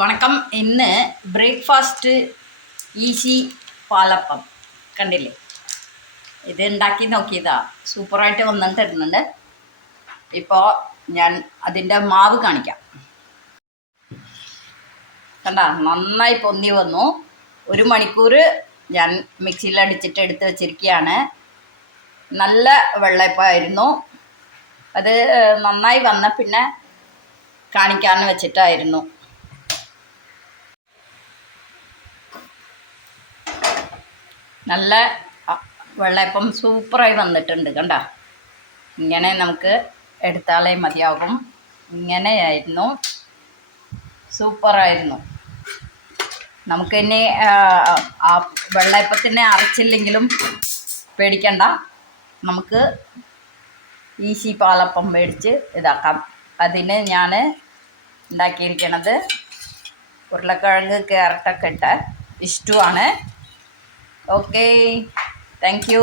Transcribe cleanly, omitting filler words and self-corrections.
വണക്കം. ഇന്ന് breakfast easy palappam കണ്ടില്ലേ? ഇത് ഉണ്ടാക്കി നോക്കിയതാ, സൂപ്പറായിട്ട് വന്നിട്ടുണ്ട്. ഇപ്പോൾ ഞാൻ അതിൻ്റെ മാവ് കാണിക്കാം. കണ്ട, നന്നായി പൊന്തി വന്നു. 1 മണിക്കൂർ ഞാൻ മിക്സിയിൽ അടിച്ചിട്ട് എടുത്ത് വെച്ചിരിക്കുകയാണ്. നല്ല വെള്ളയപ്പമായിരുന്നു. അത് നന്നായി വന്ന പിന്നെ കാണിക്കാമെന്ന് വെച്ചിട്ടായിരുന്നു. നല്ല വെള്ളയപ്പം സൂപ്പറായി വന്നിട്ടുണ്ട്. കണ്ട, ഇങ്ങനെ നമുക്ക് എടുത്താലേ മതിയാകും. ഇങ്ങനെയായിരുന്നു, സൂപ്പറായിരുന്നു. നമുക്കിനി ആ വെള്ളയപ്പത്തിനെ അരച്ചില്ലെങ്കിലും പേടിക്കണ്ട, നമുക്ക് ഈസി പാലപ്പം മേടിച്ച് ഇതാക്കാം. അതിന് ഞാൻ ഉണ്ടാക്കിയിരിക്കണത് ഉരുളക്കിഴങ്ങ് ക്യാരറ്റൊക്കെ ഇട്ട ഇഷ്ടമാണ്. Okay, thank you.